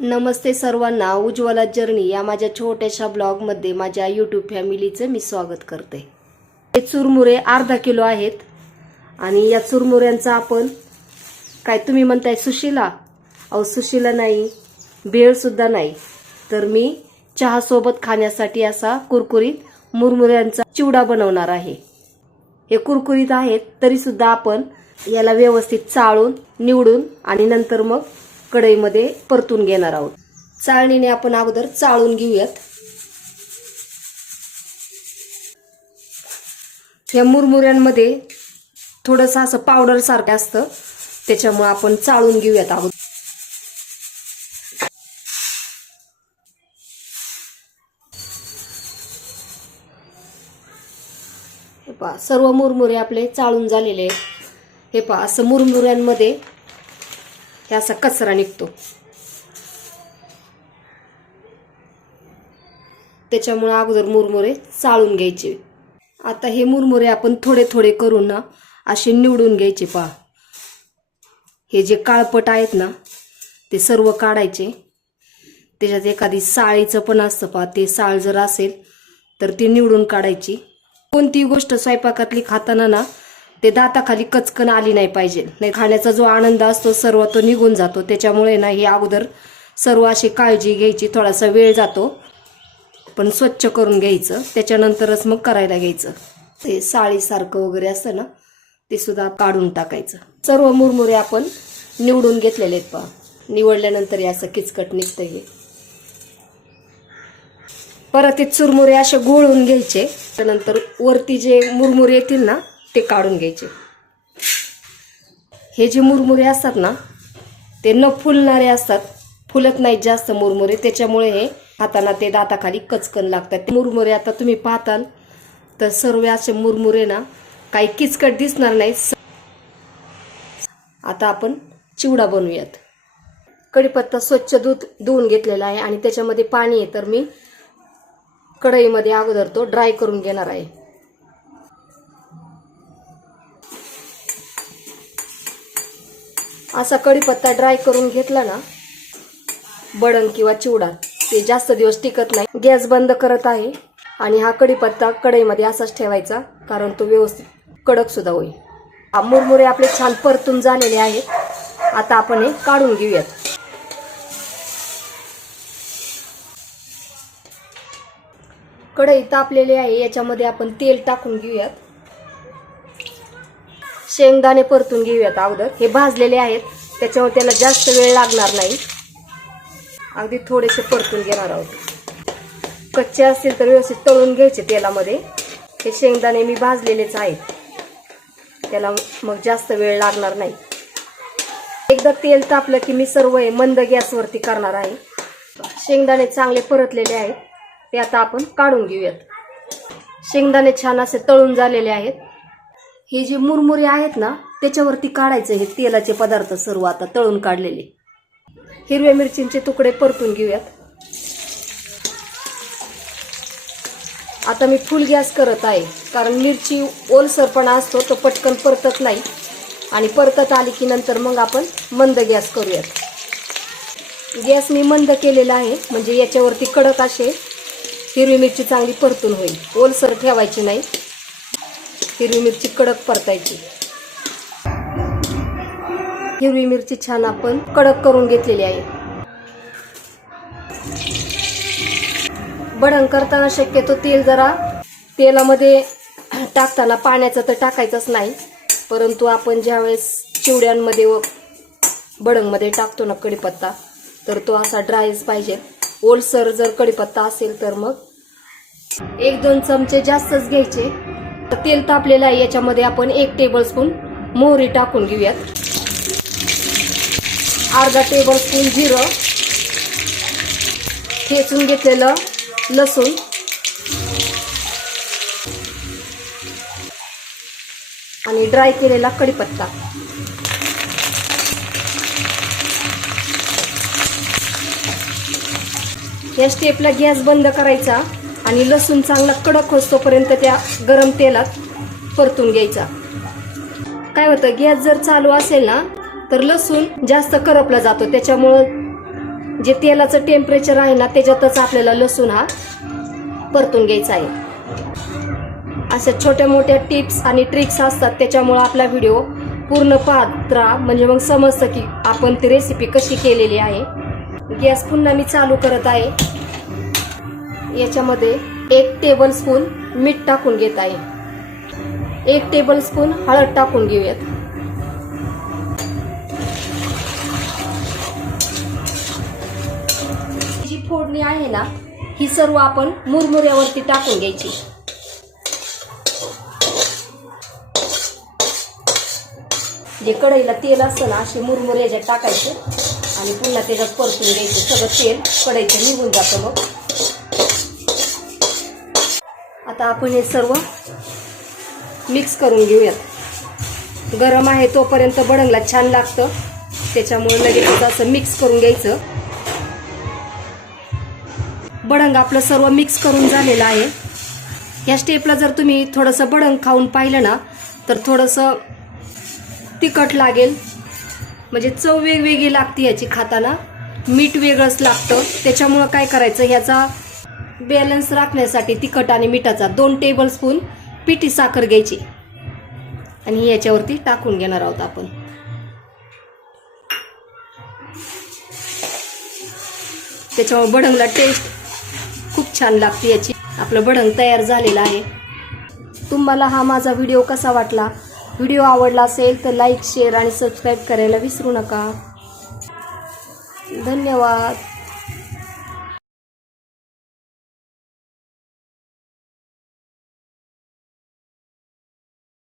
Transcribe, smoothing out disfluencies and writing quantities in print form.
नमस्ते सर्वांना. उज्ज्वला जर्नी या माझ्या छोट्याशा ब्लॉगमध्ये माझ्या यूट्यूब फॅमिलीचं मी स्वागत करते. हे चुरमुरे अर्धा किलो आहेत आणि या चुरमुऱ्यांचा आपण काय तुम्ही म्हणताय सुशिला? अहो सुशिला नाही, भेळ सुद्धा नाही, तर मी चहा सोबत खाण्यासाठी असा कुरकुरीत मुरमुऱ्यांचा चिवडा बनवणार आहे. हे कुरकुरीत आहेत तरी सुद्धा आपण याला व्यवस्थित चाळून निवडून आणि नंतर मग कढईमध्ये परतून घेणार आहोत. चाळणीने आपण अगोदर चाळून घेऊयात. या मुरमुऱ्यांमध्ये थोडंसं असं पावडर सारखं असतं, त्याच्यामुळे आपण चाळून घेऊयात अगोदर. हे पहा, सर्व मुरमुरे आपले चाळून झालेले आहेत. हे पहा, असं मुरमुऱ्यांमध्ये हे असा कचरा निघतो, त्याच्यामुळे अगोदर मुरमुरे चाळून घ्यायचे. आता हे मुरमुरे आपण थोडे थोडे करून ना असे निवडून घ्यायचे. पहा, हे जे काळपट आहेत ना ते सर्व काढायचे. त्याच्यात एखादी साळीचं पण असतं, पहा ते साळ जर असेल तर ती निवडून काढायची. कोणतीही गोष्ट स्वयंपाकातली खाताना ना ते दाताखाली कचकन आली नाही पाहिजे, नाही खाण्याचा जो आनंद असतो सर्व तो निघून जातो. त्याच्यामुळे ना हे अगोदर सर्व अशी काळजी घ्यायची. थोडासा वेळ जातो पण स्वच्छ करून घ्यायचं, त्याच्यानंतरच मग करायला घ्यायचं. ते साळीसारखं वगैरे असतं ना ते सुद्धा काढून टाकायचं. सर्व मुरमुरे आपण निवडून घेतलेले आहेत. पहा, निवडल्यानंतर हे असं किचकट निघतं. हे परत हे चुरमुरे असे गोळून घ्यायचे. त्यानंतर वरती जे मुरमुरे येतील ना ते काढून घ्यायचे. हे जे मुरमुरे असतात ना ते न फुलणारे असतात, फुलत नाहीत जास्त मुरमुरे, त्याच्यामुळे हे हाताना ते दाताखाली कचकन लागतात. ते मुरमुरे आता तुम्ही पाहताल तर सर्व असे मुरमुरे ना काही किचकट दिसणार नाही. आता आपण चिवडा बनवूयात. कढीपत्ता स्वच्छ धुवून घेतलेला आहे आणि त्याच्यामध्ये पाणी आहे, तर मी कढईमध्ये अगोदर तो ड्राय करून घेणार आहे. असा कढीपत्ता ड्राय करून घेतला ना बडंग किंवा चिवडा ते जास्त दिवस टिकत नाही. गॅस बंद करत आहे आणि हा कढीपत्ता कढईमध्ये असाच ठेवायचा, कारण तो व्यवस्थित कडक सुद्धा होईल. मुरमुरे आपले छान परतून झालेले आहेत. आता आपण हे काढून घेऊयात. कढई तापलेली आहे, याच्यामध्ये आपण तेल टाकून घेऊयात. शेंगदाणे परतून घेऊयात अगोदर. हे भाजलेले आहेत त्याच्यामुळे त्याला जास्त वेळ लागणार नाही, अगदी थोडेसे परतून घेणार आहोत. कच्चे असतील तर व्यवस्थित तळून घ्यायचे तेलामध्ये. हे शेंगदाणे मी भाजलेलेच आहेत, त्याला मग जास्त वेळ लागणार नाही. एकदा तेल तापलं की मी सर्व हे मंद गॅसवरती करणार आहे. शेंगदाणे चांगले परतलेले आहेत, ते आता आपण काढून घेऊयात. शेंगदाणे छान असे तळून झालेले आहेत. हे जे मुरमुरे आहेत ना त्याच्यावरती काढायचे हे तेलाचे पदार्थ सर्व आता तळून काढलेले. हिरव्या मिरचींचे तुकडे परतून घेऊयात. आता मी फुल गॅस करत आहे, कारण मिरची ओलसरपणा असतो तो पटकन परतत नाही, आणि परतत आली की नंतर मग आपण मंद गॅस करूयात. गॅस मी मंद केलेला आहे म्हणजे याच्यावरती कडक असे हिरवी मिरची चांगली परतून होईल. ओलसर ठेवायची नाही, हिरवी मिरची कडक परतायची. हिरवी मिरची छान आपण कडक करून घेतलेली आहे. बडंग करताना शक्यतो तेल जरा तेलामध्ये टाकताना पाण्याचं तर टाकायचंच नाही, परंतु आपण ज्यावेळेस चिवड्यांमध्ये व बडंगमध्ये टाकतो ना कढीपत्ता, तर तो असा ड्रायच पाहिजे. ओलसर जर कढीपत्ता असेल तर मग 1-2 चमचे जास्तच घ्यायचे. तेल तापलेलं आहे, याच्यामध्ये आपण 1 टेबलस्पून मोहरी टाकून घेऊयात. अर्धा टेबलस्पून जिरं, ठेचून घेतलेलं लसूण, आणि ड्राय केलेला कढीपत्ता. या स्टेपला गॅस बंद करायचा आणि लसूण चांगला कडक होईपर्यंत त्या गरम तेलात परतून घ्यायचा. काय होतं, गॅस जर चालू असेल ना तर लसूण जास्त करपला जातो, त्याच्यामुळे जे तेलाचं टेम्परेचर आहे ना त्याच्यातच आपल्याला लसूण हा परतून घ्यायचा आहे. अशा छोट्या मोठ्या टिप्स आणि ट्रिक्स असतात, त्याच्यामुळे आपला व्हिडिओ पूर्ण पाहत राहा, म्हणजे मग समजतं की आपण ती रेसिपी कशी केलेली आहे. गॅस पुन्हा मी चालू करत आहे. याच्यामध्ये 1 टेबलस्पून मीठ टाकून घेत आहे. 1 टेबलस्पून हळद टाकून घेऊयात. जी फोडणी आहे ना ही सर्व आपण मुरमुऱ्यावरती टाकून घ्यायची. जे कढईला तेल असतं ना असे मुरमुरे याच्यात टाकायचे आणि पुन्हा त्याच्यात परतून घ्यायचे. सगळं तेल कढईचं निघून जातं. मग आता आपण हे सर्व मिक्स करून घेऊयात. गरम आहे तोपर्यंत भडंगला छान लागतं, त्याच्यामुळे लगेच असं मिक्स करून घ्यायचं. भडंग आपलं सर्व मिक्स करून झालेलं आहे. या स्टेपला जर तुम्ही थोडंसं भडंग खाऊन पाहिलं ना तर थोडंसं तिखट लागेल, म्हणजे चव वेगवेगळी लागते याची खाताना. मीठ वेगळंच लागतं, त्याच्यामुळं काय करायचं ह्याचा बॅलन्स राखण्यासाठी तिखट आणि मिठाचा 2 टेबलस्पून पिठी साखर घ्यायची आणि याच्यावरती टाकून घेणार आहोत आपण. त्याच्यामुळे भडंगला टेस्ट खूप छान लागते याची. आपलं भडंग तयार झालेलं आहे. तुम्हाला हा माझा व्हिडिओ कसा वाटला? व्हिडिओ आवडला असेल तर लाईक, शेअर आणि सबस्क्राईब करायला विसरू नका. धन्यवाद.